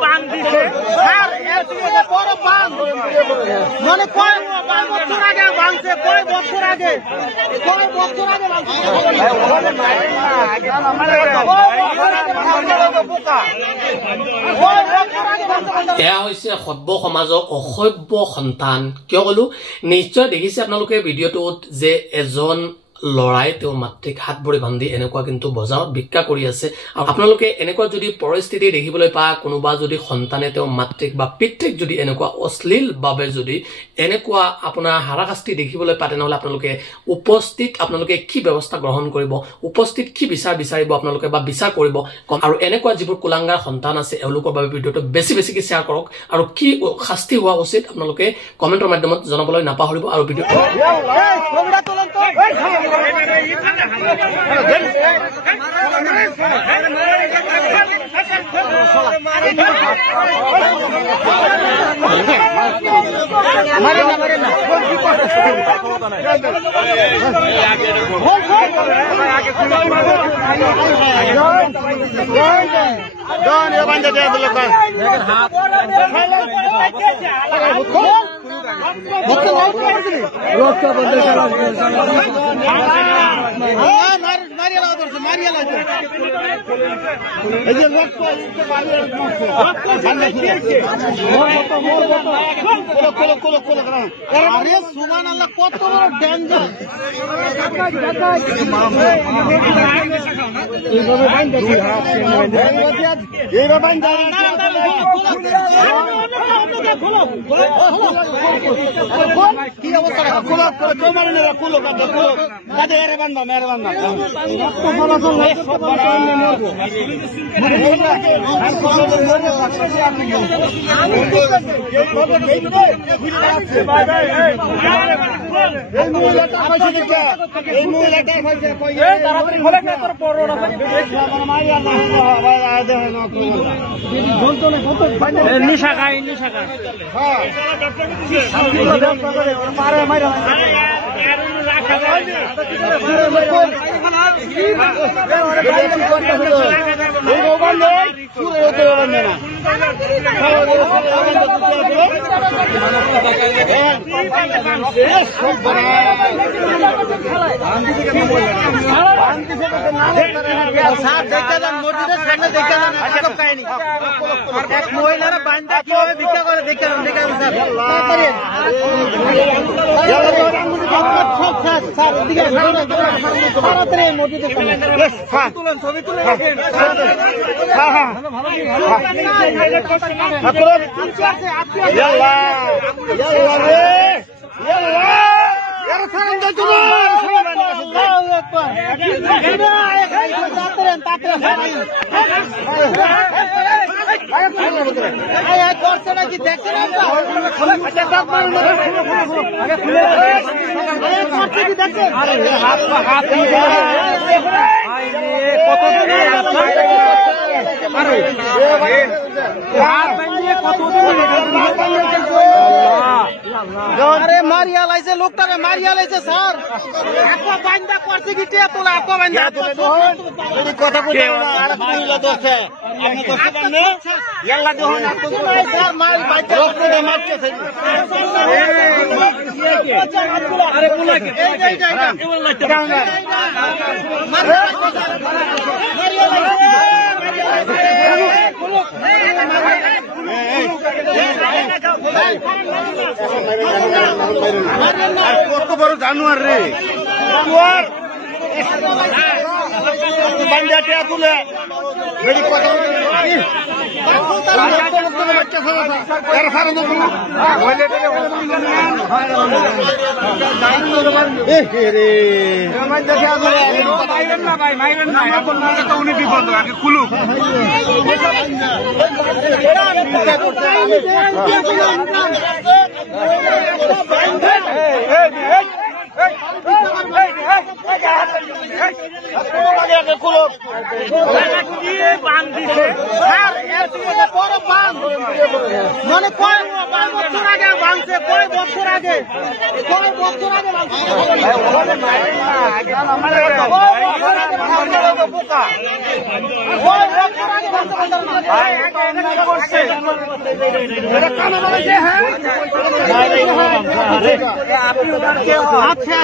বান দিছে স্যার এর বড় বান মানে কয় বছর আগে ভাঙছে কয় বছর আগে এয়া হৈছে সভ্য সমাজৰ অসভ্য সন্তান কিয় কলো নিশ্চয় দেখিছে আপোনালোকে ভিডিঅ'টোত যে এজন লৰাই তেওঁ মাতৃক হাত ভৰি বান্ধি এনেকুৱা কিন্তু বজাৰত ভিক্ষা কৰি আছে আৰু আপোনালোকে এনেকুৱা যদি পৰিস্থিতি দেখিবলৈ পায় কোনোবা যদি সন্তানে তেওঁ মাতৃক বা পিতৃক যদি এনেকুৱা অশ্লীল ভাৱে যদি এনেকুৱা আপোনাৰ হাৰাশাস্তি দেখিবলৈ পায় তেনেহলে আপোনালোকে উপস্থিত আপোনালোকে কি ব্যৱস্থা গ্ৰহণ কৰিব উপস্থিত কি বিচাৰিব আপোনালোকে বা বিচাৰ কৰিব আৰু এনেকুৱা যিবোৰ কুলাংগাৰ সন্তান আছে এওঁলোকৰ বাবে ভিডিঅ'টো বেছিকৈ শ্বেয়াৰ কৰক আৰু কি শাস্তি হোৱা উচিত আপোনালোকে কমেন্টৰ মাধ্যমত জনাবলৈ নাপাহৰিব আৰু ভিডিঅ' কি অবস্থা নিশা খায় মহিলারা বান্ধা কিভাবে ভিক্ষা করে দেখে ছবি তুলে করছে নাকি দেখছেন আরে মারিয়া লাইছে লোকটাকে মারিয়া লাইছে স্যার আপা বান্দা করছে কি টিয়া তোলা আপা বান্দা এই কথা কইতে আর কইলা দোছে আপনি দোছে জানেন ইয়াল্লা যখন আপনি স্যার মার বাইতে রক্তে মারছে আরে কোলাকে এই কেবল লাইতে মারিয়া কত বড় জানোয়ার রে জানোয়ার বান্দাটিয়া তুলে মেরি কথা উনি বিপদ আগে খুলুক বান দিছে স্যার এর বড় বান মানে কয় বছর আগে ভাঙছে, কয় বছর আগে ভাঙছে? আচ্ছা